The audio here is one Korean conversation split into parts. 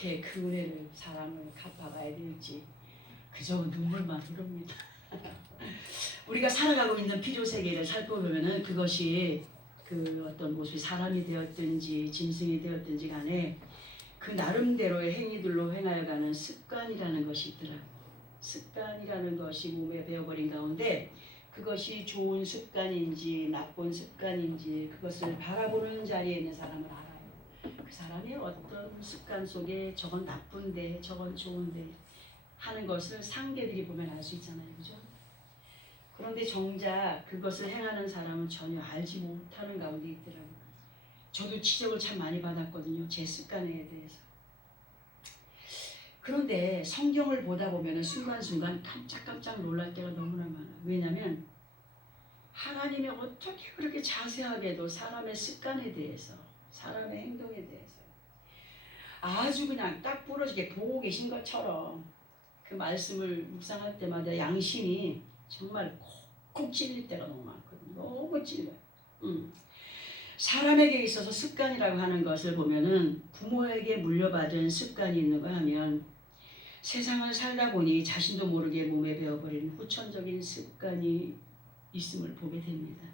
어떻게 그 은혜를 사람을 갚아가야 될지 그저 눈물만 흐릅니다. 우리가 살아가고 있는 필요세계를 살펴보면은 그것이 그 어떤 모습이 사람이 되었든지 짐승이 되었든지 간에 그 나름대로의 행위들로 행하여가는 습관이라는 것이 있더라고요. 습관이라는 것이 몸에 배어버린 가운데 그것이 좋은 습관인지 나쁜 습관인지 그것을 바라보는 자리에 있는 사람은 알아요. 그 사람의 어떤 습관 속에 저건 나쁜데 저건 좋은데 하는 것을 상대들이 보면 알 수 있잖아요. 그죠? 그런데 정작 그것을 행하는 사람은 전혀 알지 못하는 가운데 있더라고요. 저도 지적을 참 많이 받았거든요. 제 습관에 대해서. 그런데 성경을 보다 보면 순간순간 깜짝깜짝 놀랄 때가 너무나 많아요. 왜냐하면 하나님이 어떻게 그렇게 자세하게도 사람의 습관에 대해서 사람의 행동에 대해서 아주 그냥 딱 부러지게 보고 계신 것처럼 그 말씀을 묵상할 때마다 양심이 정말 콕콕 찔릴 때가 너무 많거든요. 너무 찔려요. 사람에게 있어서 습관이라고 하는 것을 보면은 부모에게 물려받은 습관이 있는가 하면 세상을 살다 보니 자신도 모르게 몸에 배어버린 후천적인 습관이 있음을 보게 됩니다.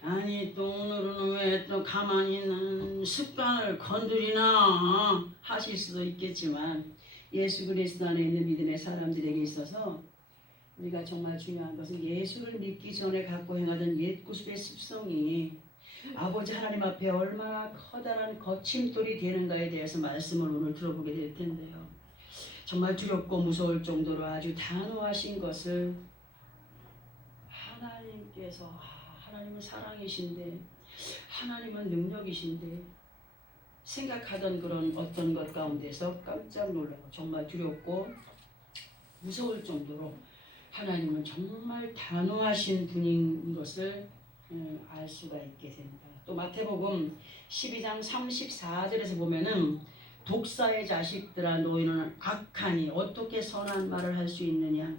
아니 또 오늘은 왜 또 가만히 있는 습관을 건드리나 하실 수도 있겠지만 예수 그리스도 안에 있는 믿음의 사람들에게 있어서 우리가 정말 중요한 것은 예수를 믿기 전에 갖고 행하던 옛 구습의 습성이 아버지 하나님 앞에 얼마나 커다란 거침돌이 되는가에 대해서 말씀을 오늘 들어보게 될 텐데요. 정말 두렵고 무서울 정도로 아주 단호하신 것을 하나님께서 하나님은 사랑이신데 하나님은 능력이신데 생각하던 그런 어떤 것 가운데서 깜짝 놀라고 정말 두렵고 무서울 정도로 하나님은 정말 단호하신 분인 것을 알 수가 있게 됩니다. 또 마태복음 12장 34절에서 보면은 독사의 자식들아 너희는 악하니 어떻게 선한 말을 할 수 있느냐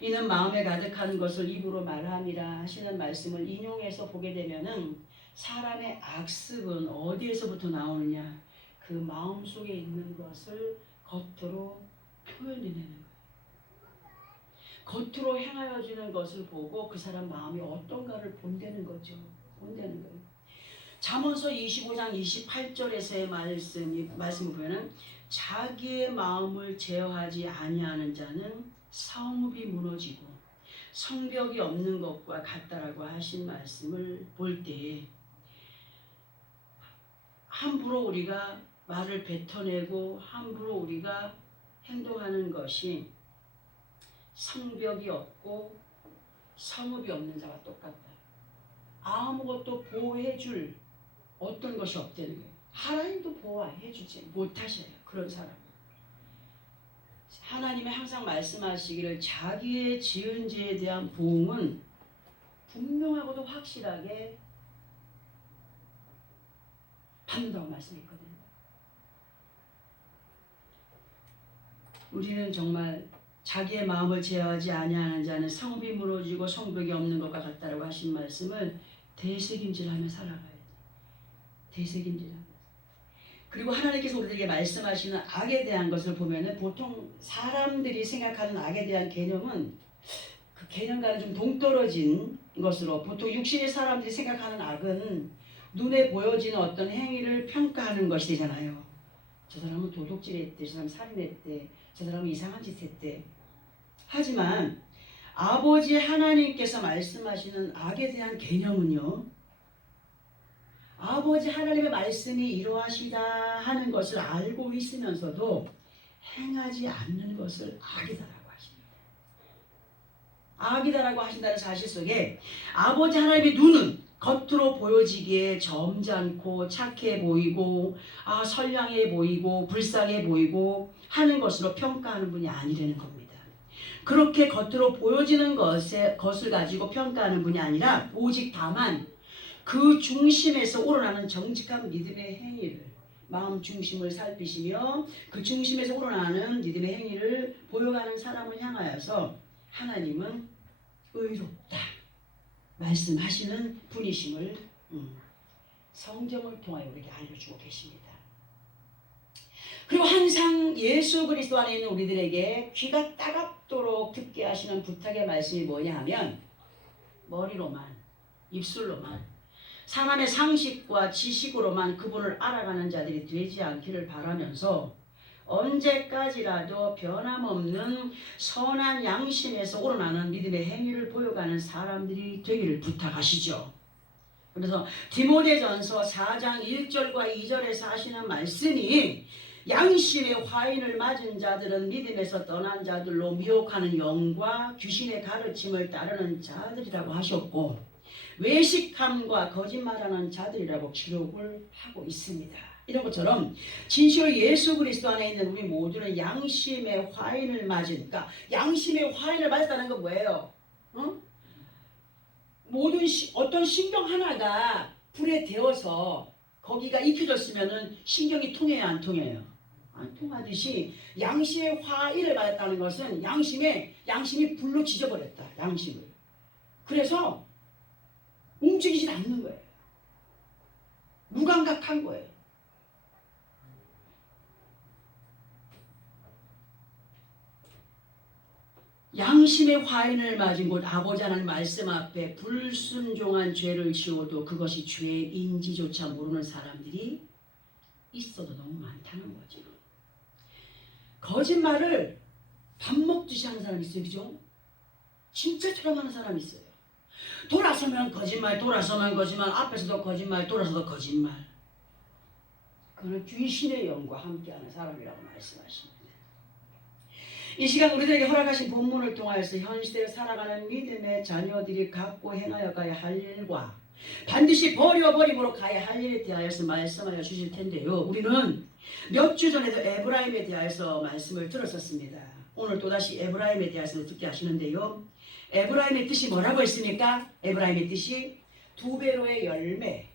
이는 마음에 가득한 것을 입으로 말함이라 하시는 말씀을 인용해서 보게 되면은 사람의 악습은 어디에서부터 나오느냐 그 마음속에 있는 것을 겉으로 표현해내는 거예요. 겉으로 행하여지는 것을 보고 그 사람 마음이 어떤가를 본다는 거죠. 본다는 거예요. 잠언서 25장 28절에서의 말씀을 보면 자기의 마음을 제어하지 아니하는 자는 성읍이 무너지고 성벽이 없는 것과 같다라고 하신 말씀을 볼 때에 함부로 우리가 말을 뱉어내고 함부로 우리가 행동하는 것이 성벽이 없고 성읍이 없는 자와 똑같다. 아무것도 보호해줄 어떤 것이 없다는 거예요. 하나님도 보호해주지 못하셔요. 그런 사람. 하나님이 항상 말씀하시기를 자기의 지은 죄에 대한 보응은 분명하고도 확실하게 받는다고 말씀했거든요. 우리는 정말 자기의 마음을 제어하지 아니하는 자는 성읍이 무너지고 성벽이 없는 것과 같다라고 하신 말씀을 되새김질하며 살아가야 돼. 되새김질하며. 그리고 하나님께서 우리에게 말씀하시는 악에 대한 것을 보면은 보통 사람들이 생각하는 악에 대한 개념은 그 개념과는 좀 동떨어진 것으로 보통 육신의 사람들이 생각하는 악은 눈에 보여지는 어떤 행위를 평가하는 것이 되잖아요. 저 사람은 도둑질했대, 저 사람은 살인했대, 저 사람은 이상한 짓 했대. 하지만 아버지 하나님께서 말씀하시는 악에 대한 개념은요. 아버지 하나님의 말씀이 이러하시다 하는 것을 알고 있으면서도 행하지 않는 것을 악이다라고 하십니다. 악이다라고 하신다는 사실 속에 아버지 하나님의 눈은 겉으로 보여지기에 점잖고 착해 보이고 선량해 보이고 불쌍해 보이고 하는 것으로 평가하는 분이 아니라는 겁니다. 그렇게 겉으로 보여지는 것을 가지고 평가하는 분이 아니라 오직 다만 그 중심에서 우러나는 정직한 믿음의 행위를 마음 중심을 살피시며 그 중심에서 우러나는 믿음의 행위를 보여가는 사람을 향하여서 하나님은 의롭다 말씀하시는 분이심을 성경을 통하여 우리에게 알려주고 계십니다. 그리고 항상 예수 그리스도 안에 있는 우리들에게 귀가 따갑도록 듣게 하시는 부탁의 말씀이 뭐냐 하면 머리로만, 입술로만, 사람의 상식과 지식으로만 그분을 알아가는 자들이 되지 않기를 바라면서 언제까지라도 변함없는 선한 양심에서 우러나는 믿음의 행위를 보여가는 사람들이 되기를 부탁하시죠. 그래서 디모데전서 4장 1절과 2절에서 하시는 말씀이 양심의 화인을 맞은 자들은 믿음에서 떠난 자들로 미혹하는 영과 귀신의 가르침을 따르는 자들이라고 하셨고 외식함과 거짓말하는 자들이라고 기록을 하고 있습니다. 이런 것처럼 진실로 예수 그리스도 안에 있는 우리 모두는 양심의 화인을 맞은, 그러니까 양심의 화인을 맞았다는 건 뭐예요? 모든 어떤 신경 하나가 불에 데워서 거기가 익혀졌으면은 신경이 통해야 안 통해요? 안 통하듯이 양심의 화인을 맞았다는 것은 양심이 불로 지져버렸다. 양심을. 그래서 움직이질 않는 거예요. 무감각한 거예요. 양심의 화인을 맞은 곳 아버지 하나님 말씀 앞에 불순종한 죄를 지어도 그것이 죄인지조차 모르는 사람들이 있어도 너무 많다는 거죠. 거짓말을 밥 먹듯이 하는 사람이 있어요. 그죠? 진짜처럼 하는 사람이 있어요. 돌아서면 거짓말, 돌아서면 거짓말, 앞에서도 거짓말, 돌아서도 거짓말. 그는 귀신의 영과 함께하는 사람이라고 말씀하십니다. 이 시간 우리들에게 허락하신 본문을 통하여서 현 시대에 살아가는 믿음의 자녀들이 갖고 행하여 가야 할 일과 반드시 버려버림으로 가야 할 일에 대하여서 말씀하여 주실 텐데요. 우리는 몇 주 전에도 에브라임에 대하여서 말씀을 들었었습니다. 오늘 또다시 에브라임에 대해서 듣게 하시는데요. 에브라임의 뜻이 뭐라고 했습니까? 에브라임의 뜻이 두 배로의 열매,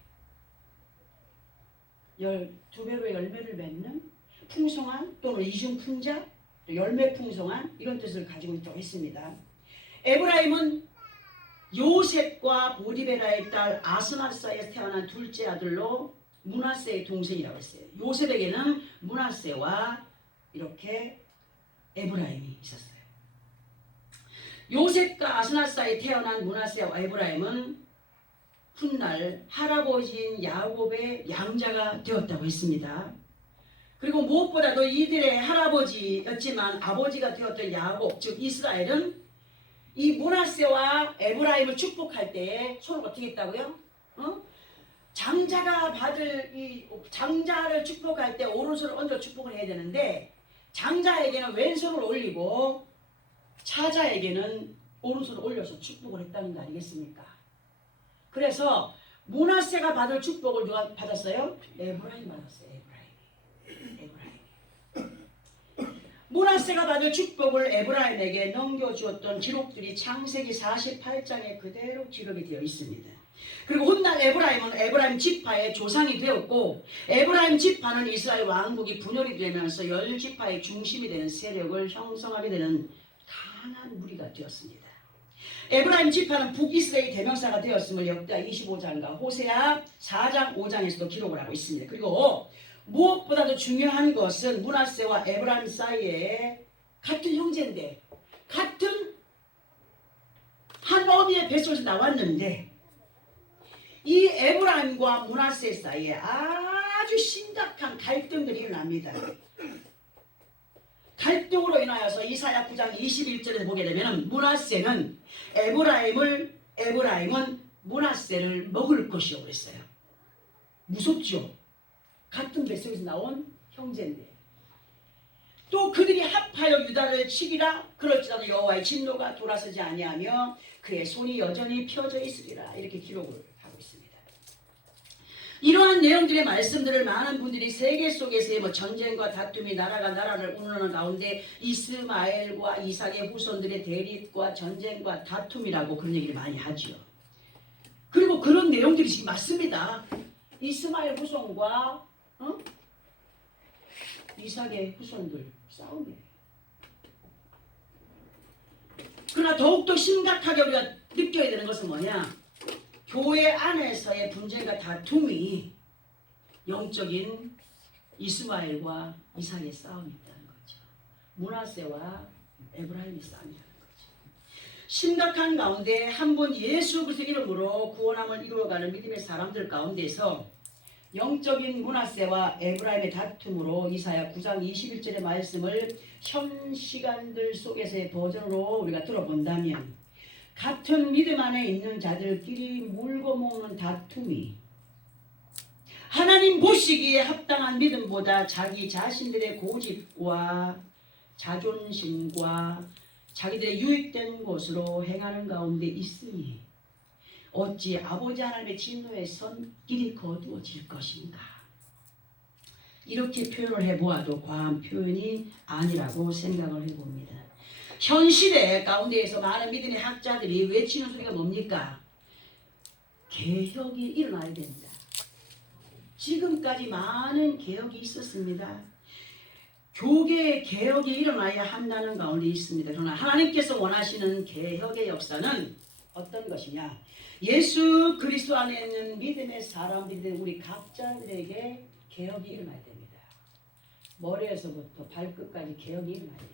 두 배로의 열매를 맺는 풍성한 또는 이중 풍자, 열매 풍성한 이런 뜻을 가지고 있다고 했습니다. 에브라임은 요셉과 보디베라의 딸 아스나사에서 태어난 둘째 아들로 므낫세의 동생이라고 했어요. 요셉에게는 므낫세와 이렇게 에브라임이 있었어요. 요셉과 아스나사에 태어난 므낫세와 에브라임은 훗날 할아버지인 야곱의 양자가 되었다고 했습니다. 그리고 무엇보다도 이들의 할아버지였지만 아버지가 되었던 야곱, 즉 이스라엘은 이 므낫세와 에브라임을 축복할 때 서로 어떻게 했다고요? 장자가 받을 이 장자를 축복할 때 오른손을 얹어 축복을 해야 되는데 장자에게는 왼손을 올리고 차자에게는 오른손을 올려서 축복을 했다는 거 아니겠습니까? 그래서 므낫세가 받을 축복을 누가 받았어요? 에브라임 받았어요. 므낫세가 받을 축복을 에브라임에게 넘겨주었던 기록들이 창세기 48장에 그대로 기록이 되어 있습니다. 그리고 훗날 에브라임은 에브라임 지파의 조상이 되었고 에브라임 지파는 이스라엘 왕국이 분열이 되면서 10지파의 중심이 되는 세력을 형성하게 되는 강한 무리가 되었습니다. 에브라임 지파는 북이스라엘 대명사가 되었음을 역대하 25장과 호세아 4장 5장에서도 기록을 하고 있습니다. 그리고 무엇보다도 중요한 것은 므낫세와 에브라임 사이에 같은 형제인데 같은 한 어미의 뱃속에서 나왔는데 이 에브라임과 므낫세 사이에 아주 심각한 갈등들이 일어납니다. 갈등으로 인하여서 이사야 9장 21절에 보게 되면 므낫세는 에브라임은 므낫세를 먹을 것이요 그랬어요. 무섭죠? 같은 뱃속에서 나온 형제인데 또 그들이 합하여 유다를 치리라 그럴지라도 여호와의 진노가 돌아서지 아니하며 그의 손이 여전히 펴져 있으리라 이렇게 기록을 하고 있습니다. 이러한 내용들의 말씀들을 많은 분들이 세계 속에서의 전쟁과 다툼이 나라가 나라를 운운하는 가운데 이스마엘과 이삭의 후손들의 대립과 전쟁과 다툼이라고 그런 얘기를 많이 하죠. 그리고 그런 내용들이 지금 맞습니다. 이스마엘 후손과 이삭의 후손들 싸움이에요. 그러나 더욱더 심각하게 우리가 느껴야 되는 것은 뭐냐? 교회 안에서의 분쟁과 다툼이 영적인 이스마엘과 이삭의 싸움이 있다는 거죠. 므낫세와 에브라임의 싸움이라는 거죠. 심각한 가운데 한 번 예수 그리스도 이름으로 구원함을 이루어가는 믿음의 사람들 가운데서 영적인 므낫세와 에브라임의 다툼으로 이사야 9장 21절의 말씀을 현 시간들 속에서의 버전으로 우리가 들어본다면 같은 믿음 안에 있는 자들끼리 물고 먹는 다툼이 하나님 보시기에 합당한 믿음보다 자기 자신들의 고집과 자존심과 자기들의 유익된 것으로 행하는 가운데 있으니 어찌 아버지 하나님의 진노의 손길이 거두어질 것인가. 이렇게 표현을 해보아도 과한 표현이 아니라고 생각을 해봅니다. 현 시대 가운데에서 많은 믿음의 학자들이 외치는 소리가 뭡니까? 개혁이 일어나야 된다. 지금까지 많은 개혁이 있었습니다. 교계의 개혁이 일어나야 한다는 가운데 있습니다. 그러나 하나님께서 원하시는 개혁의 역사는 어떤 것이냐? 예수 그리스도 안에 있는 믿음의 사람들이 우리 각자들에게 개혁이 일어나야 됩니다. 머리에서부터 발끝까지 개혁이 일어나야 됩니다.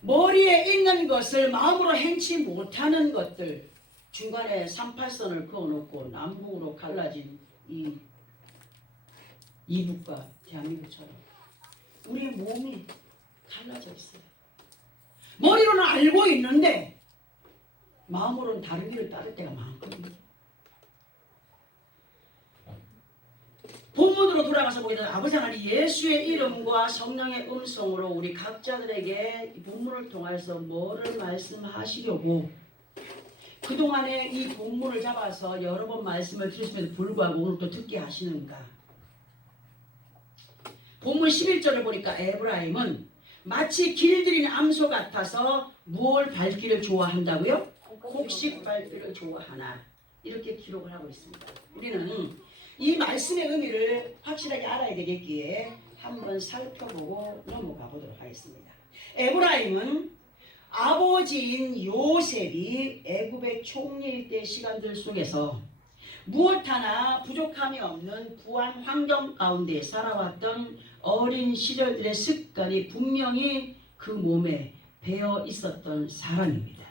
머리에 있는 것을 마음으로 행치 못하는 것들, 중간에 38선을 그어놓고 남북으로 갈라진 이 이북과 대한민국처럼 우리의 몸이 갈라져 있어요. 머리로는 알고 있는데 마음으로는 다른 길을 따를 때가 많거든요. 본문으로 돌아가서 보게 되면 아버지 하나님 예수의 이름과 성령의 음성으로 우리 각자들에게 이 본문을 통해서 뭐를 말씀하시려고 그동안에 이 본문을 잡아서 여러 번 말씀을 드렸음에도 불구하고 오늘 또 듣게 하시는가. 본문 11절을 보니까 에브라임은 마치 길들인 암소 같아서 무엇 밟기를 좋아한다고요? 곡식 밟기를 좋아하나. 이렇게 기록을 하고 있습니다. 우리는 이 말씀의 의미를 확실하게 알아야 되겠기에 한번 살펴보고 넘어가 보도록 하겠습니다. 에브라임은 아버지인 요셉이 애굽의 총리일 때 시간들 속에서 무엇 하나 부족함이 없는 부한 환경 가운데 살아왔던 어린 시절들의 습관이 분명히 그 몸에 배어 있었던 사람입니다.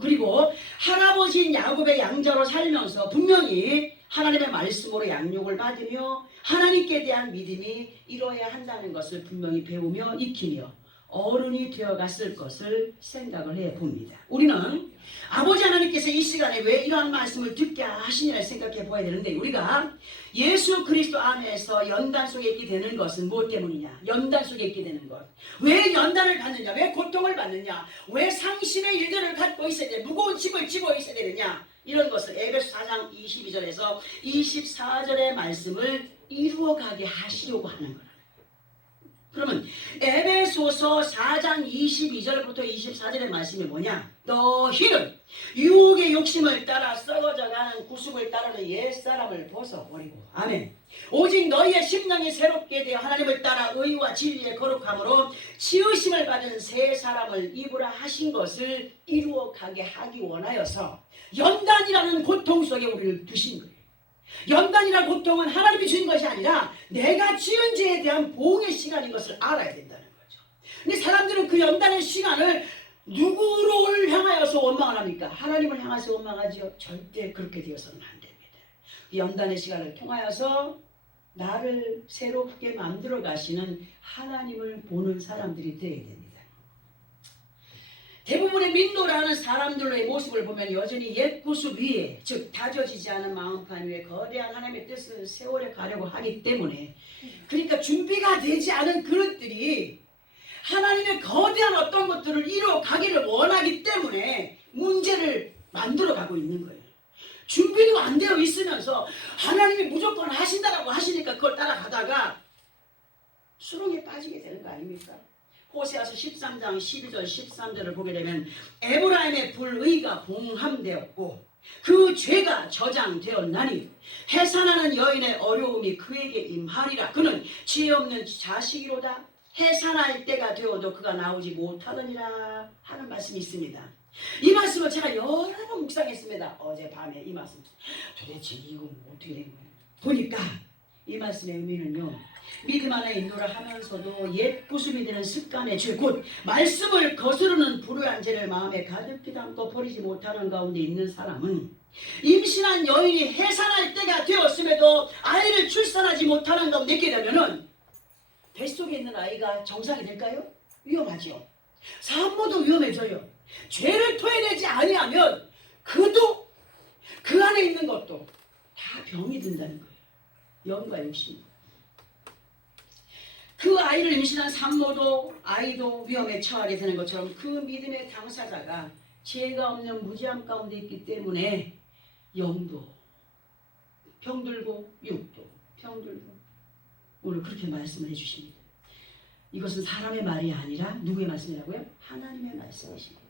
그리고 할아버지인 야곱의 양자로 살면서 분명히 하나님의 말씀으로 양육을 받으며 하나님께 대한 믿음이 이루어야 한다는 것을 분명히 배우며 익히며 어른이 되어갔을 것을 생각을 해봅니다. 우리는 아버지 하나님께서 이 시간에 왜 이러한 말씀을 듣게 하시냐를 생각해 보아야 되는데 우리가 예수 그리스도 안에서 연단 속에 있게 되는 것은 무엇 때문이냐? 연단 속에 있게 되는 것. 왜 연단을 받느냐? 왜 고통을 받느냐? 왜 상심의 일들을 갖고 있어야 돼? 무거운 짐을 지고 있어야 되느냐? 이런 것을 에베소 4장 22절에서 24절의 말씀을 이루어가게 하시려고 하는 거라. 그러면 에베소서 4장 22절부터 24절의 말씀이 뭐냐? 너희는 유혹의 욕심을 따라 썩어져가는 구습을 따르는 옛사람을 벗어버리고 아멘. 오직 너희의 심령이 새롭게 되어 하나님을 따라 의와 진리의 거룩함으로 지으심을 받은 새 사람을 입으라 하신 것을 이루어가게 하기 원하여서 연단이라는 고통 속에 우리를 두신 거예요. 연단이라는 고통은 하나님이 주신 것이 아니라 내가 지은 죄에 대한 보응의 시간인 것을 알아야 된다는 거죠. 근데 사람들은 그 연단의 시간을 누구를 향하여서 원망을 합니까? 하나님을 향해서 원망하지요? 절대 그렇게 되어서는 안 됩니다. 연단의 시간을 통하여서 나를 새롭게 만들어 가시는 하나님을 보는 사람들이 되어야 됩니다. 대부분의 민노라는 사람들의 모습을 보면 여전히 옛 구습 위에, 즉 다져지지 않은 마음판 위에 거대한 하나님의 뜻을 세월에 가려고 하기 때문에, 그러니까 준비가 되지 않은 그릇들이 하나님의 거대한 어떤 것들을 이루어가기를 원하기 때문에 문제를 만들어가고 있는 거예요. 준비도 안 되어 있으면서 하나님이 무조건 하신다라고 하시니까 그걸 따라가다가 수렁에 빠지게 되는 거 아닙니까? 호세아서 13장 12절 13절을 보게 되면 에브라임의 불의가 봉함되었고 그 죄가 저장되었나니 해산하는 여인의 어려움이 그에게 임하리라. 그는 죄 없는 자식이로다. 해산할 때가 되어도 그가 나오지 못하느니라 하는 말씀이 있습니다. 이 말씀을 제가 여러 번 묵상했습니다. 어젯밤에 이 말씀 도대체 이건 어떻게 된 거예요? 보니까 이 말씀의 의미는요, 믿음 안에 인도를 하면서도 옛 구습이 되는 습관의 죄, 곧 말씀을 거스르는 불의한 죄를 마음에 가득히 담고 버리지 못하는 가운데 있는 사람은 임신한 여인이 해산할 때가 되었음에도 아이를 출산하지 못하는 가운데 있게 되면은 뱃속에 있는 아이가 정상이 될까요? 위험하죠. 산모도 위험해져요. 죄를 토해내지 아니하면 그도 그 안에 있는 것도 다 병이 든다는 거예요. 영과 욕심. 그 아이를 임신한 산모도 아이도 위험에 처하게 되는 것처럼 그 믿음의 당사자가 죄가 없는 무지함 가운데 있기 때문에 영도 병들고 육도 병들고, 오늘 그렇게 말씀을 해주십니다. 이것은 사람의 말이 아니라 누구의 말씀이라고요? 하나님의 말씀이십니다.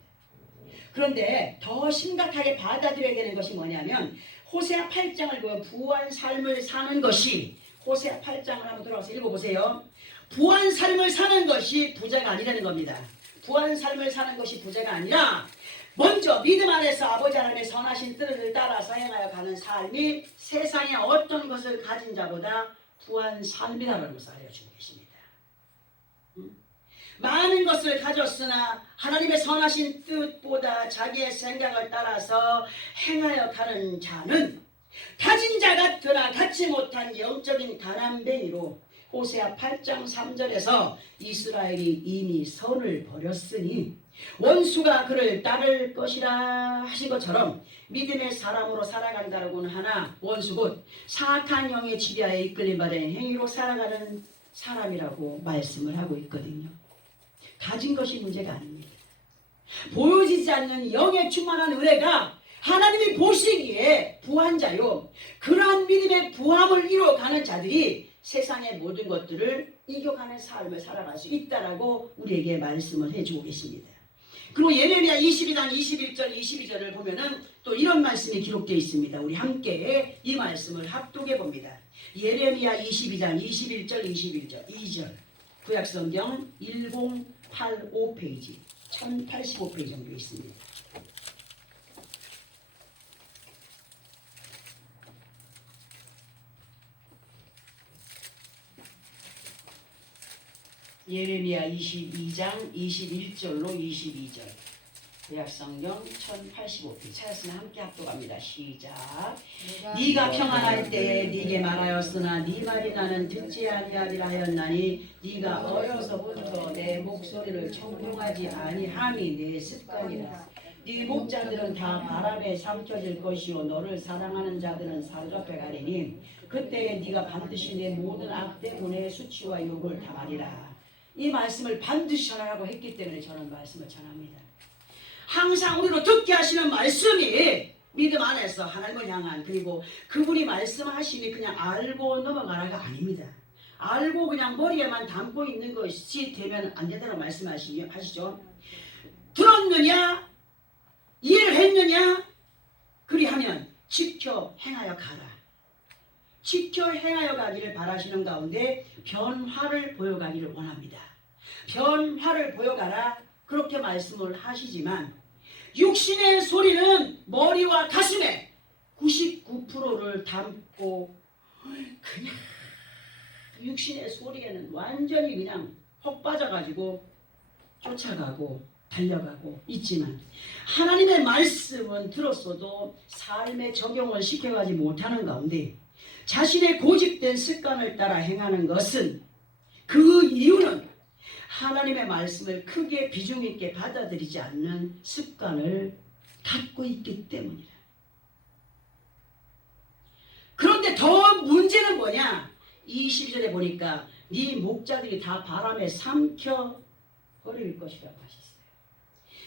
그런데 더 심각하게 받아들여야 되는 것이 뭐냐면 호세아 8장을 보면 부한 삶을 사는 것이, 호세아 8장을 한번 들어가서 읽어보세요. 부한 삶을 사는 것이 부자가 아니라는 겁니다. 부한 삶을 사는 것이 부자가 아니라 먼저 믿음 안에서 아버지 하나님의 선하신 뜻을 따라서 행하여 가는 삶이 세상에 어떤 것을 가진 자보다 부한 삶이라는 것을 알려주고 계십니다. 많은 것을 가졌으나 하나님의 선하신 뜻보다 자기의 생각을 따라서 행하여 가는 자는 가진 자 같으나 갖지 못한 영적인 가난뱅이로, 호세아 8장 3절에서 이스라엘이 이미 선을 버렸으니 원수가 그를 따를 것이라 하신 것처럼 믿음의 사람으로 살아간다고는 하나 원수 곧 사악한 영의 지배하에 이끌림 받은 행위로 살아가는 사람이라고 말씀을 하고 있거든요. 가진 것이 문제가 아닙니다. 보여지지 않는 영에 충만한 은혜가 하나님이 보시기에 부한 자요, 그러한 믿음의 부함을 이루어가는 자들이 세상의 모든 것들을 이겨가는 삶을 살아갈 수 있다라고 우리에게 말씀을 해주고 계십니다. 그리고 예레미야 22장 21절 22절을 보면은 또 이런 말씀이 기록되어 있습니다. 우리 함께 이 말씀을 합독해 봅니다. 예레미야 22장 21절 21절 2절, 구약성경 1085페이지 1085페이지 정도 있습니다. 예레미야 22장 21절로 22절, 구약성경 1085페이지 찾았으면 함께 합독합니다. 시작. 네가 평안할 때에 네게 말하였으나 네 말이 나는 듣지 아니하리라 하였나니 네가 어려서부터 내 목소리를 청종하지 아니함이 내 습관이라. 네 목자들은 다 바람에 삼켜질 것이요 너를 사랑하는 자들은 사로잡혀 가리니 그때에 네가 반드시 내 모든 악 때문에 수치와 욕을 당하리라. 이 말씀을 반드시 전하라고 했기 때문에 저는 말씀을 전합니다. 항상 우리로 듣게 하시는 말씀이 믿음 안에서 하나님을 향한, 그리고 그분이 말씀하시니 그냥 알고 넘어가라가 아닙니다. 알고 그냥 머리에만 담고 있는 것이 되면 안 된다고 말씀하시죠. 들었느냐, 이해를 했느냐, 그리하면 지켜 행하여 가라. 지켜 행하여 가기를 바라시는 가운데 변화를 보여가기를 원합니다. 변화를 보여가라, 그렇게 말씀을 하시지만 육신의 소리는 머리와 가슴에 99%를 담고 그냥 육신의 소리에는 완전히 그냥 혹 빠져가지고 쫓아가고 달려가고 있지만 하나님의 말씀은 들었어도 삶에 적용을 시켜가지 못하는 가운데 자신의 고집된 습관을 따라 행하는 것은, 그 이유는 하나님의 말씀을 크게 비중 있게 받아들이지 않는 습관을 갖고 있기 때문이라. 그런데 더 문제는 뭐냐? 22절에 보니까 네 목자들이 다 바람에 삼켜 버릴 것이라고 하셨어요.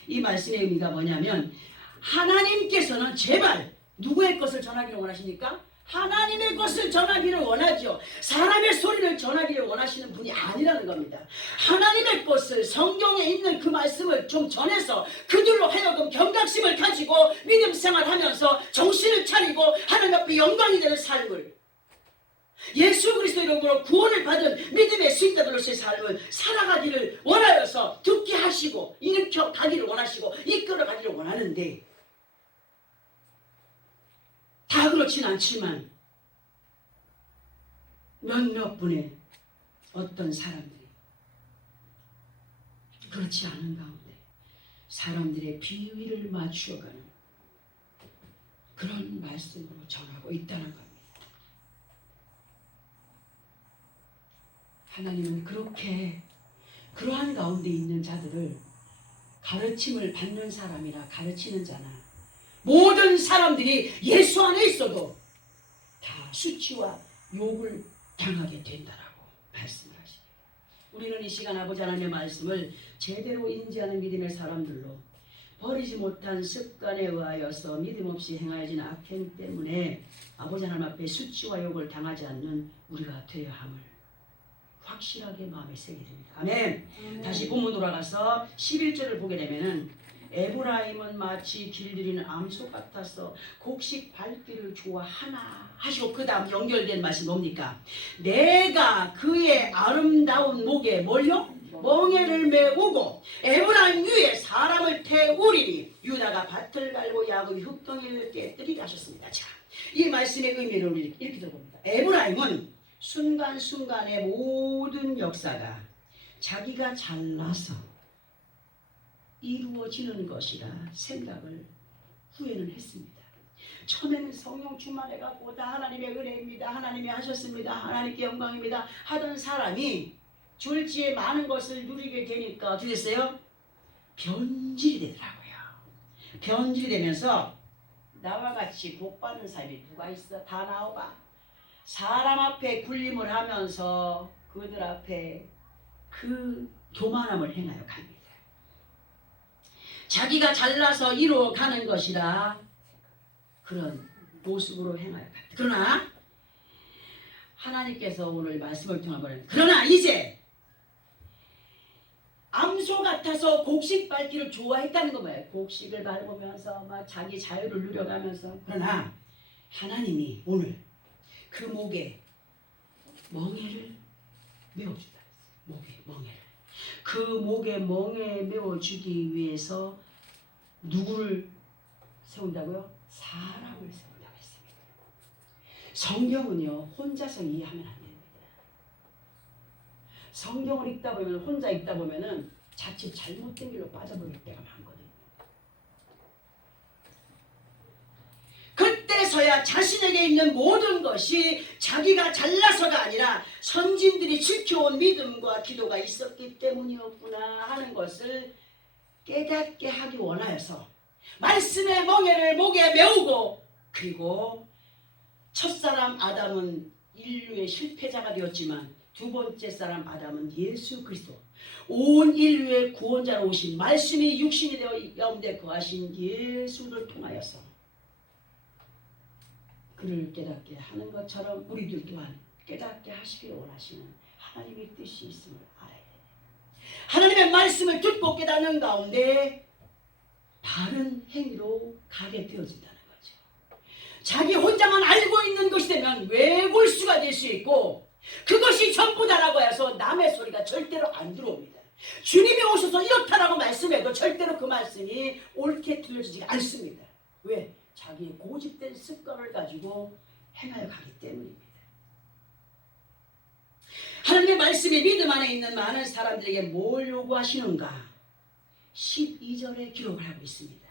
이 말씀의 의미가 뭐냐면 하나님께서는 제발 누구의 것을 전하기를 원하십니까? 하나님의 것을 전하기를 원하죠. 사람의 소리를 전하기를 원하시는 분이 아니라는 겁니다. 하나님의 것을, 성경에 있는 그 말씀을 좀 전해서 그들로 하여금 경각심을 가지고 믿음 생활하면서 정신을 차리고 하나님 앞에 영광이 되는 삶을, 예수 그리스도 이름으로 구원을 받은 믿음의 수익자들로서의 삶을 살아가기를 원하여서 듣게 하시고 일으켜 가기를 원하시고 이끌어 가기를 원하는데, 다 그렇진 않지만 몇몇 분의 어떤 사람들이 그렇지 않은 가운데 사람들의 비위를 맞추어가는 그런 말씀으로 전하고 있다는 겁니다. 하나님은 그렇게 그러한 가운데 있는 자들을 가르침을 받는 사람이라 가르치는 자나 모든 사람들이 예수 안에 있어도 다 수치와 욕을 당하게 된다라고 말씀을 하십니다. 우리는 이 시간 아버지 하나님의 말씀을 제대로 인지하는 믿음의 사람들로 버리지 못한 습관에 의하여서 믿음 없이 행하여진 악행 때문에 아버지 하나님 앞에 수치와 욕을 당하지 않는 우리가 되어야 함을 확실하게 마음에 새게 됩니다. 아멘. 다시 본문 돌아가서 11절을 보게 되면은 에브라임은 마치 길들이는 암소 같아서 곡식 밟기를 좋아하나 하시고 그 다음 연결된 말씀이 뭡니까? 내가 그의 아름다운 목에 뭘요? 멍에를 메우고 에브라임 위에 사람을 태우리니 유다가 밭을 갈고 야곱이 흙덩이를 깨뜨리게 하셨습니다. 자, 이 말씀의 의미를 이렇게 들어봅니다. 에브라임은 순간순간의 모든 역사가 자기가 잘나서 이루어지는 것이라 생각을 후회는 했습니다. 처음에는 성령 충만해갖고 다 하나님의 은혜입니다. 하나님이 하셨습니다. 하나님께 영광입니다. 하던 사람이 졸지에 많은 것을 누리게 되니까 어떻게 됐어요? 변질이 되더라고요. 변질이 되면서 나와 같이 복받는 사람이 누가 있어? 다 나와봐. 사람 앞에 군림을 하면서 그들 앞에 그 교만함을 행하여 갑니다. 자기가 잘나서 이루어가는 것이라 그런 모습으로 행하여 갑니다. 그러나 하나님께서 오늘 말씀을 통하여 그러나 이제 암소 같아서 곡식 밟기를 좋아했다는 거 뭐예요? 곡식을 밟으면서 막 자기 자유를 누려가면서 그러나 하나님이 오늘 그 목에 멍에를 메워준다. 목에 멍에를. 그 목에 멍에 메워주기 위해서 누구를 세운다고요? 사람을 세운다고 했습니다. 성경은요 혼자서 이해하면 안 됩니다. 성경을 읽다 보면 혼자 읽다 보면은 자칫 잘못된 길로 빠져버릴 때가 많거든요. 그때서야 자신에게 있는 모든 것이 자기가 잘나서가 아니라 선진들이 지켜온 믿음과 기도가 있었기 때문이었구나 하는 것을 깨닫게 하기 원하여서 말씀의 멍에를 목에 메우고 그리고 첫사람 아담은 인류의 실패자가 되었지만 두 번째 사람 아담은 예수 그리스도 온 인류의 구원자로 오신 말씀이 육신이 되어 가운데 거하신 예수를 통하여서 그를 깨닫게 하는 것처럼 우리들 또한 깨닫게 하시기를 원하시는 하나님의 뜻이 있음을 알아야 됩니다. 하나님의 말씀을 듣고 깨닫는 가운데 바른 행위로 가게 되어진다는 거죠. 자기 혼자만 알고 있는 것이 되면 외골수가 될 수 있고 그것이 전부다라고 해서 남의 소리가 절대로 안 들어옵니다. 주님이 오셔서 이렇다라고 말씀해도 절대로 그 말씀이 옳게 들려지지 않습니다. 왜? 자기의 고집된 습관을 가지고 행하여 가기 때문입니다. 하나님의 말씀이 믿음 안에 있는 많은 사람들에게 뭘 요구하시는가? 12절에 기록을 하고 있습니다.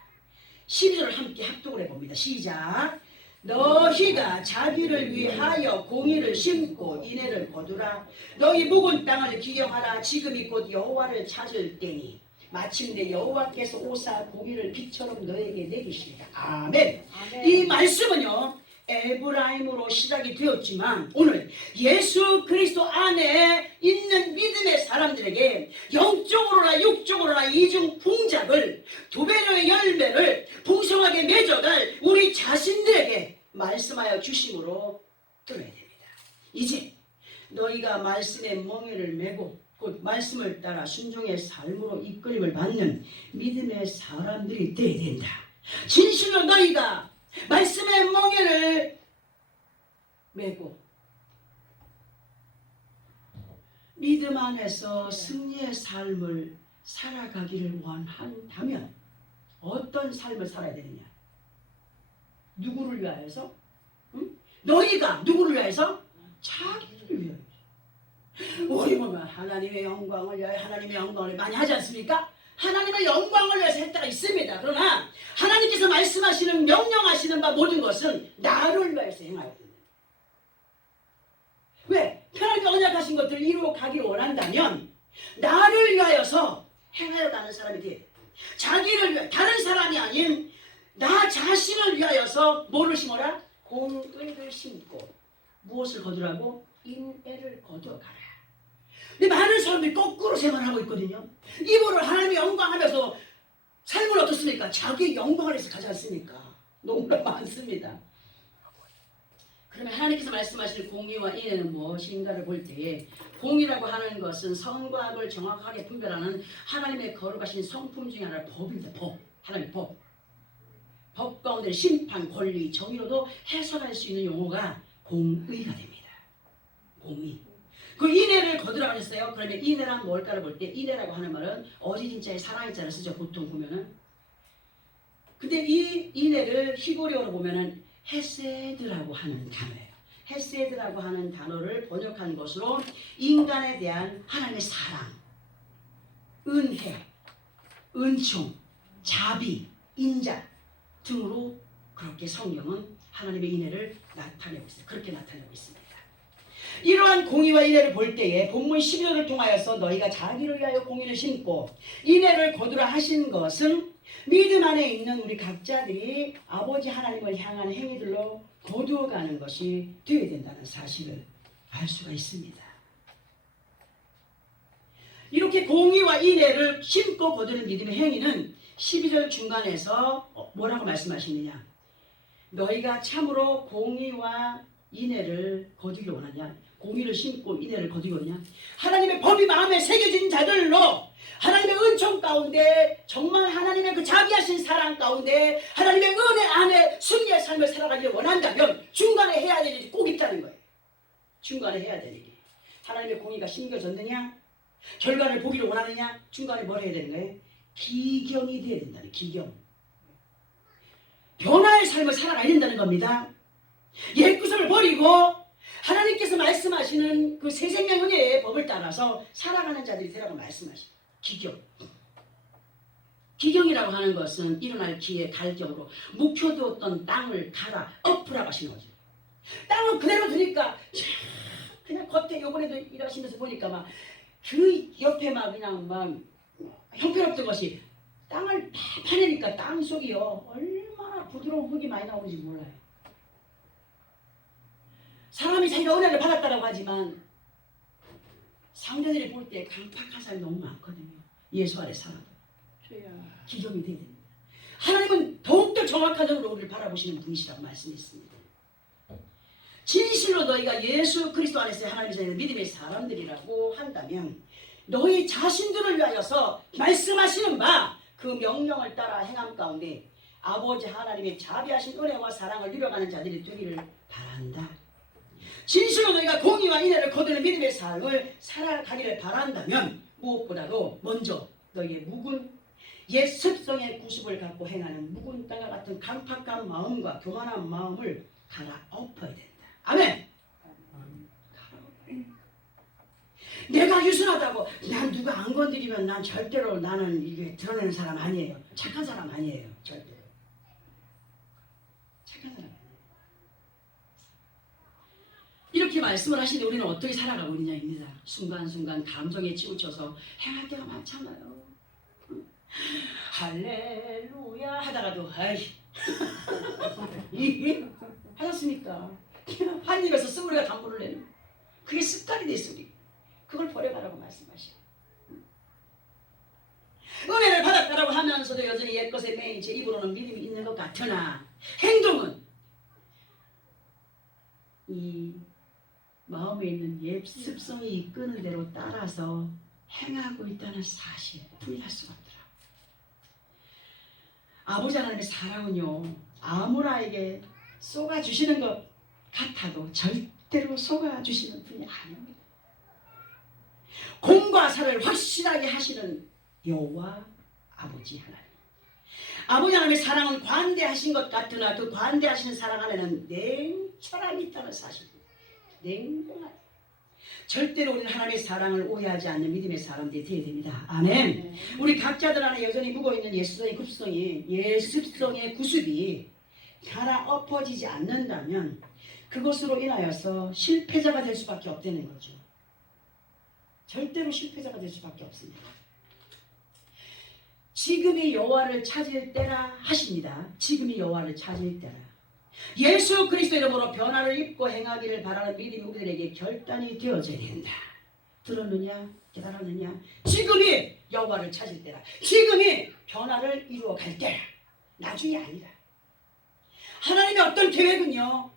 12절을 함께 합독을 해봅니다. 시작! 너희가 자기를 위하여 공의를 심고 인애를 거두라. 너희 묵은 땅을 기경하라. 지금이 곧 여호와를 찾을 때니 마침내 여호와께서 오사 공의를 빛처럼 너에게 내리시리라. 아멘. 아멘. 이 말씀은요 에브라임으로 시작이 되었지만 오늘 예수 그리스도 안에 있는 믿음의 사람들에게 영적으로나 육적으로나 이중 풍작을 두 배의 열매를 풍성하게 맺어갈 우리 자신들에게 말씀하여 주심으로 들어야 됩니다. 이제 너희가 말씀의 멍에를 메고 곧 말씀을 따라 순종의 삶으로 이끌림을 받는 믿음의 사람들이 되어야 된다. 진실로 너희가 말씀의 멍에를 메고 믿음 안에서 승리의 삶을 살아가기를 원한다면 어떤 삶을 살아야 되느냐? 누구를 위하여서? 응? 너희가 누구를 위하여서? 자기를 위하여. 우리 보면 하나님의 영광을 위하여 하나님의 영광을 많이 하지 않습니까? 하나님의 영광을 위해서 할 때가 있습니다. 그러나 하나님께서 말씀하시는 명령하시는 바 모든 것은 나를 위해서 행하여야 됩니다. 왜? 하나님이 언약하신 것들을 이루어 가기를 원한다면 나를 위하여서 행하여 가는 사람이 돼야 돼요. 자기를 위해 다른 사람이 아닌 나 자신을 위하여서 뭐를 심어라? 공의를 심고 무엇을 거두라고? 인애를 거두어가라. 근데 많은 사람들이 거꾸로 생활하고 있거든요. 입으로 하나님의 영광하면서 삶은 어떻습니까? 자기의 영광을 해서 가지 않습니까? 너무나 많습니다. 그러면 하나님께서 말씀하시는 공의와 인애는 무엇인가를 볼 때에 공의라고 하는 것은 선과 악을 정확하게 분별하는 하나님의 거룩하신 성품 중에 하나는 법입니다. 법. 하나님의 법. 법 가운데 심판, 권리, 정의로도 해석할 수 있는 용어가 공의가 됩니다. 공의. 그 인애를 거두라고 했어요. 그러면 인애란 뭘까를 볼 때 인애라고 하는 말은 어리진자의 사랑의 자를 쓰죠. 보통 보면은. 근데 이 인애를 히브리어로 보면은 헤세드라고 하는 단어예요. 헤세드라고 하는 단어를 번역한 것으로 인간에 대한 하나님의 사랑, 은혜, 은총, 자비, 인자 등으로 그렇게 성경은 하나님의 인애를 나타내고 있어요. 그렇게 나타내고 있습니다. 이러한 공의와 인애를 볼 때에 본문 11절을 통하여서 너희가 자기를 위하여 공의를 심고 인애를 거두라 하신 것은 믿음 안에 있는 우리 각자들이 아버지 하나님을 향한 행위들로 거두어가는 것이 되어야 된다는 사실을 알 수가 있습니다. 이렇게 공의와 인애를 심고 거두는 믿음의 행위는 12절 중간에서 뭐라고 말씀하시느냐? 너희가 참으로 공의와 인애를 거두기 원하냐? 공의를 심고 인애를 거두기 원하냐? 하나님의 법이 마음에 새겨진 자들로 하나님의 은총 가운데 정말 하나님의 그 자비하신 사랑 가운데 하나님의 은혜 안에 승리의 삶을 살아가기를 원한다면 중간에 해야 될 일이 꼭 있다는 거예요. 중간에 해야 될 일이. 하나님의 공의가 심겨졌느냐? 결과를 보기를 원하느냐? 중간에 뭘 해야 되는 거예요? 기경이 돼야 된다는 기경. 변화의 삶을 살아가야 된다는 겁니다. 옛구석을 버리고 하나님께서 말씀하시는 그 새 생명 은혜의 법을 따라서 살아가는 자들이 되라고 말씀하십니다. 기경. 기경이라고 하는 것은 일어날 기회 갈경으로 묵혀두었던 땅을 갈아 엎으라고 하시는 거죠. 땅은 그대로 두니까 그냥 겉에 요번에도 일하시면서 보니까 막 그 옆에 막 그냥 막 형편없던 것이 땅을 다 파내니까 땅 속이요 얼마나 부드러운 흙이 많이 나오는지 몰라요. 사람이 자기가 은혜를 받았다라고 하지만 상대들이 볼 때 강팍한 사람이 너무 많거든요. 예수 아래 살아도 기경이 돼야 됩니다. 하나님은 더욱더 정확한 눈으로 우리를 바라보시는 분이시라고 말씀했습니다. 진실로 너희가 예수 그리스도 안에서 하나님의 자녀 믿음의 사람들이라고 한다면 너희 자신들을 위하여서 말씀하시는 바 그 명령을 따라 행함 가운데 아버지 하나님의 자비하신 은혜와 사랑을 누려가는 자들이 되기를 바란다. 진실로 너희가 공의와 인애를 거두는 믿음의 삶을 살아가기를 바란다면 무엇보다도 먼저 너희의 묵은 옛 습성의 구습을 갖고 행하는 묵은 땅과 같은 강팍한 마음과 교만한 마음을 갈아엎어야 된다. 아멘. 내가 유순하다고 난 누가 안 건드리면 난 절대로 나는 이게 드러내는 사람 아니에요. 착한 사람 아니에요. 절대로. 착한 사람 아니에요. 이렇게 말씀을 하시는데 우리는 어떻게 살아가고 있느냐입니다. 순간순간 감정에 치우쳐서 행할 때가 많잖아요. 할렐루야 하다가도 아이 하셨습니까? 한 입에서 스물이가 담보를 내는 그게 습관이 됐어. 우리 그걸 버려가라고 말씀하시고 은혜를 받았다라고 하면서도 여전히 옛것에 매인 제 입으로는 믿음이 있는 것 같으나 행동은 이 마음에 있는 옛 습성이 이끄는 대로 따라서 행하고 있다는 사실 부인할 수가 없더라. 아버지 하나님의 사랑은요 아무나에게 쏟아주시는 것 같아도 절대로 쏟아주시는 분이 아닙니다. 공과 사를 확실하게 하시는 여호와 아버지 하나님. 아버지 하나님의 사랑은 관대하신 것 같으나 그 관대하시는 사랑 안에는 냉철함이 있다는 사실입니다. 냉정하다. 절대로 우리는 하나님의 사랑을 오해하지 않는 믿음의 사람들이 되어야 됩니다. 아멘. 우리 각자들 안에 여전히 묵어있는 예습성의 구습이 하나 엎어지지 않는다면 그것으로 인하여서 실패자가 될 수밖에 없다는 거죠. 절대로 실패자가 될 수밖에 없습니다. 지금이 여호와를 찾을 때라 하십니다. 지금이 여호와를 찾을 때라. 예수 그리스도 이름으로 변화를 입고 행하기를 바라는 믿음이 우리들에게 결단이 되어져야 된다. 들었느냐? 깨달았느냐? 지금이 여호와를 찾을 때라. 지금이 변화를 이루어갈 때라. 나중이 아니라. 하나님의 어떤 계획은요,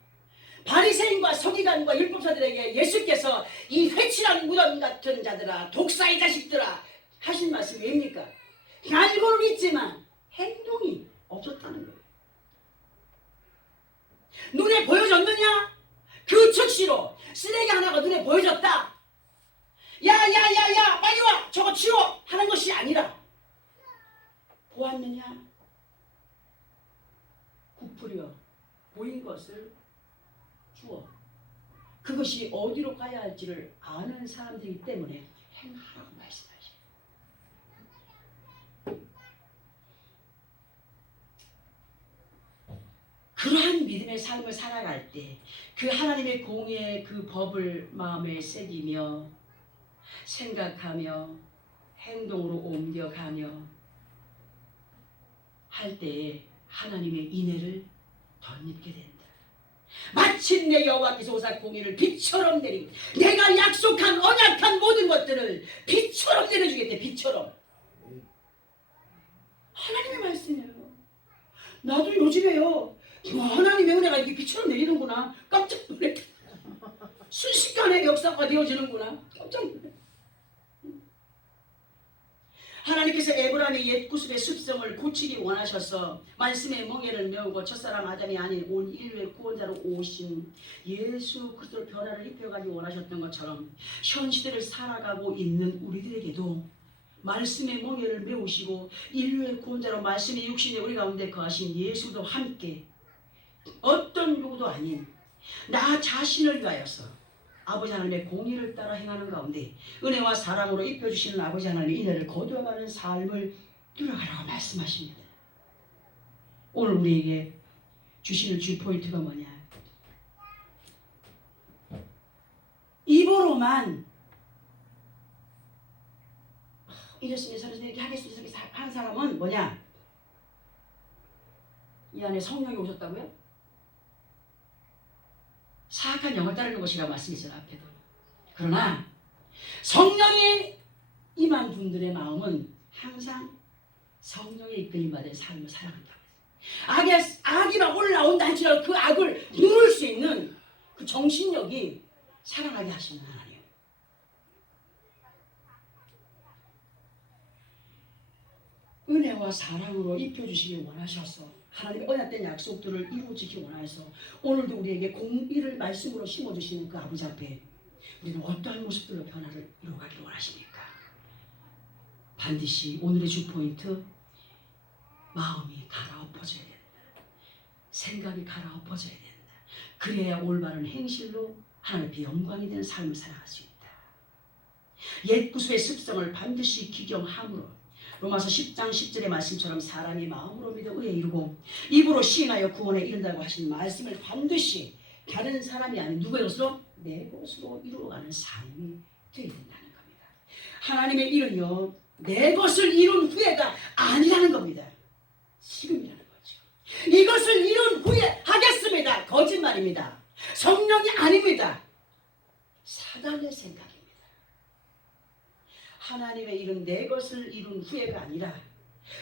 바리새인과 서기관과 율법사들에게 예수께서 이 회칠한 무덤 같은 자들아, 독사의 자식들아 하신 말씀이 뭡니까? 알고는 있지만 행동이 없었다는 거예요. 눈에 보여졌느냐? 그 즉시로 쓰레기 하나가 눈에 보여졌다. 야야야야 빨리 와 저거 치워 하는 것이 아니라 보았느냐? 부풀려 보인 것을 주어. 그것이 어디로 가야 할지를 아는 사람들이기 때문에 행하라고 말씀하십니다. 그러한 믿음의 삶을 살아갈 때 그 하나님의 공의의 그 법을 마음에 새기며 생각하며 행동으로 옮겨가며 할 때에 하나님의 인애를 덧입게 된다. 마침내 여호와께서 오사 공의를 빛처럼 내리고 내가 약속한 언약한 모든 것들을 빛처럼 내려주겠대. 빛처럼. 하나님의 말씀이에요. 나도 요즘에요, 하나님의 은혜가 이렇게 빛처럼 내리는구나 깜짝 놀랐다. 순식간에 역사가 되어지는구나 깜짝 놀랐다. 하나님께서 에브라임의 옛 구습의 습성을 고치기 원하셔서 말씀의 멍에를 메우고 첫사람 아담이 아닌 온 인류의 구원자로 오신 예수 그리스도를 변화를 입혀가기 원하셨던 것처럼 현 시대를 살아가고 있는 우리들에게도 말씀의 멍에를 메우시고 인류의 구원자로 말씀의 육신에 우리 가운데 거하신 예수도 함께 어떤 누구도 아닌 나 자신을 위하여서 아버지 하나님의 공의를 따라 행하는 가운데 은혜와 사랑으로 입혀주시는 아버지 하나님의 인애를 거두어가는 삶을 누려가라고 말씀하십니다. 오늘 우리에게 주시는 주 포인트가 뭐냐? 입으로만 이랬으면 저랬으면 이렇게 하겠으면 이렇게 하는 사람은 뭐냐? 이 안에 성령이 오셨다고요? 사악한 영을 따르는 것이라고 말씀했잖아요. 앞에도. 그러나 성령이 임한 분들의 마음은 항상 성령의 이끌림 받은 삶을 살아간다. 악이 막 올라온다 할지라도 그 악을 누를 수 있는 그 정신력이 살아나게 하시는 하나님. 은혜와 사랑으로 입혀주시기 원하셔서 하나님의 언약된 약속들을 이루어지기 원해서 오늘도 우리에게 공의를 말씀으로 심어주시는 그 아버지 앞에 우리는 어떠한 모습들로 변화를 이루어가기를 원하십니까? 반드시 오늘의 주포인트, 마음이 갈아엎어져야 된다. 생각이 갈아엎어져야 된다. 그래야 올바른 행실로 하나님 앞에 영광이 되는 삶을 살아갈 수 있다. 옛 구수의 습성을 반드시 기경함으로 로마서 10장 10절의 말씀처럼 사람이 마음으로 믿어 의에 이르고 입으로 시인하여 구원에 이른다고 하신 말씀을 반드시 다른 사람이 아닌 누구의 것으로? 내 것으로 이루어가는 삶이 되어야 된다는 겁니다. 하나님의 일은요, 내 것을 이룬 후에가 아니라는 겁니다. 지금이라는 거죠. 이것을 이룬 후에 하겠습니다. 거짓말입니다. 성령이 아닙니다. 사단의 생각입니다. 하나님의 일은 내 것을 이룬 후에가 아니라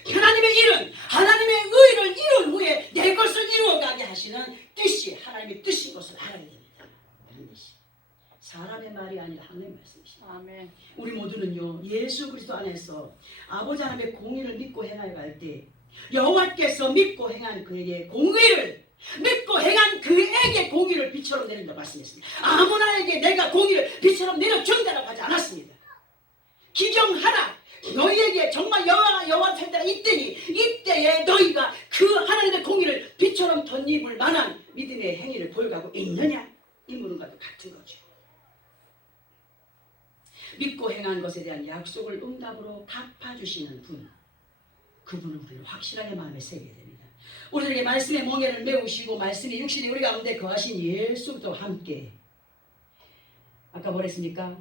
하나님의 일은 하나님의 의를 이룬 후에 내 것을 이루어가게 하시는 뜻이 하나님의 뜻인 것을 알아야 됩니다. 반드시. 사람의 말이 아니라 하나님의 말씀이십니다. 아멘. 우리 모두는요, 예수 그리스도 안에서 아버지 하나님의 공의를 믿고 행하여 갈 때 여호와께서 믿고 행한 그에게 공의를 믿고 행한 그에게 공의를 빛처럼 내린다 말씀했습니다. 아무나에게 내가 공의를 빛처럼 내려준다라고 하지 않았습니다. 기경하라. 너희에게 정말 여호와 편대가 있더니 이때에 너희가 그 하나님의 공의를 빛처럼 덧입을 만한 믿음의 행위를 보여가고 있느냐? 이 물음과도 같은 거죠. 믿고 행한 것에 대한 약속을 응답으로 갚아주시는 분, 그분은 우리를 확실하게 마음에 새게 됩니다. 우리들에게 말씀의 멍에를 메우시고 말씀이 육신이 우리 가운데 거하신 예수도 함께, 아까 뭐랬습니까?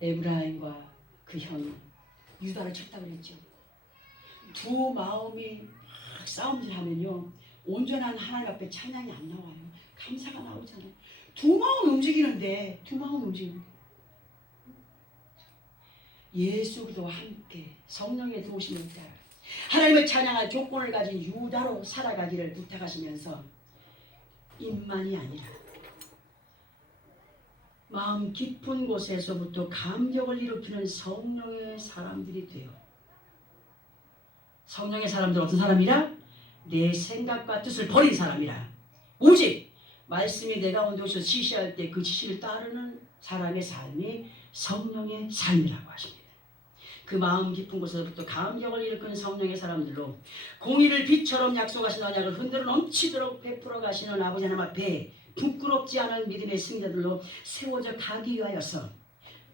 에브라임과 그 형 유다를 쳤다고 그랬죠. 두 마음이 막 싸움질하면요, 온전한 하나님 앞에 찬양이 안 나와요. 감사가 나오잖아요. 두 마음 움직이는데, 예수도 함께 성령의 도우심을 따라 하나님을 찬양할 조건을 가진 유다로 살아가기를 부탁하시면서 입만이 아니라 마음 깊은 곳에서부터 감격을 일으키는 성령의 사람들이 되어, 성령의 사람들 어떤 사람이라? 내 생각과 뜻을 버린 사람이라. 오직 말씀이 내 가운데 오셔서 지시할 때 그 지시를 따르는 사람의 삶이 성령의 삶이라고 하십니다. 그 마음 깊은 곳에서부터 감격을 일으키는 성령의 사람들로 공의를 빛처럼 약속하신 언약을 흔들어 넘치도록 베풀어 가시는 아버지 하나님 앞에 부끄럽지 않은 믿음의 승자들로 세워져 가기 위하여서,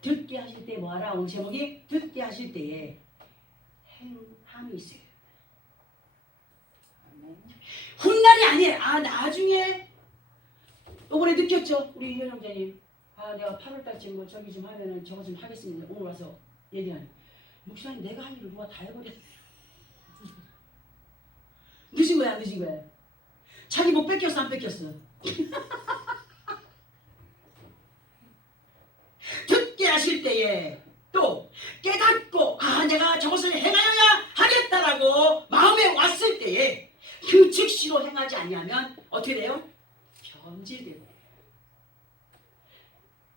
듣게 하실 때 뭐하라? 오늘 제목이 듣게 하실 때에 행함이 있어요. 훗날이 아니에요. 나중에 이번에 느꼈죠? 우리 이현 형제님, 내가 8월달쯤 뭐 저기 좀 하면은 저거 좀 하겠습니다. 오늘 와서 얘기하는, 목사님 내가 한 일을 누가 다 해버렸네. 늦은 거야, 안 늦은 거야? 자기 뭐 뺏겼어, 안 뺏겼어? 듣게 하실 때에 또 깨닫고 내가 저것을 행하여야 하겠다라고 마음에 왔을 때에 그 즉시로 행하지 아니하면 어떻게 돼요? 변질되고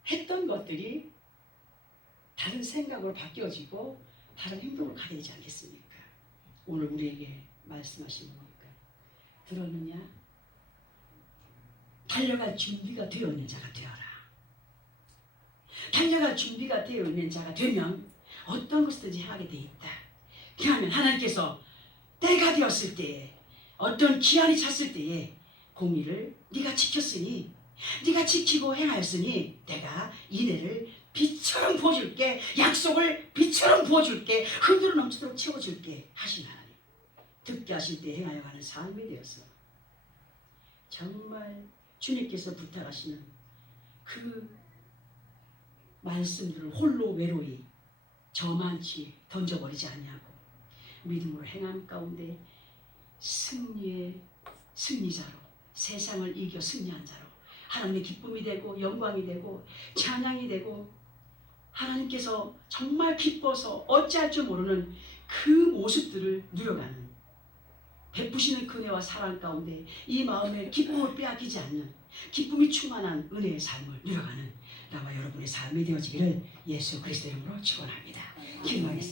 했던 것들이 다른 생각으로 바뀌어지고 다른 행동을 가게 되지 않겠습니까? 오늘 우리에게 말씀하신 겁니까? 들었느냐? 달려갈 준비가 되어 있는 자가 되어라. 달려갈 준비가 되어 있는 자가 되면 어떤 것이든지 하게 돼 있다. 그러면 하나님께서 때가 되었을 때에, 어떤 기한이 찼을 때에 공의를 네가 지켰으니, 네가 지키고 행하였으니 내가 이내를 빛처럼 부어줄게, 약속을 빛처럼 부어줄게, 흔들어 넘치도록 채워줄게 하신 하나님, 듣게 하실 때 행하여 가는 삶이 되어서 정말 주님께서 부탁하시는 그 말씀들을 홀로 외로이 저만치 던져버리지 아니하고 믿음으로 행함 가운데 승리의 승리자로, 세상을 이겨 승리한 자로 하나님의 기쁨이 되고 영광이 되고 찬양이 되고, 하나님께서 정말 기뻐서 어찌할 줄 모르는 그 모습들을 누려가는, 베푸시는 그네와 사랑 가운데 이 마음의 기쁨을 빼앗기지 않는 기쁨이 충만한 은혜의 삶을 누려가는 나와 여러분의 삶이 되어지기를 예수 그리스도 이름으로 축원합니다. 기도하겠습니다.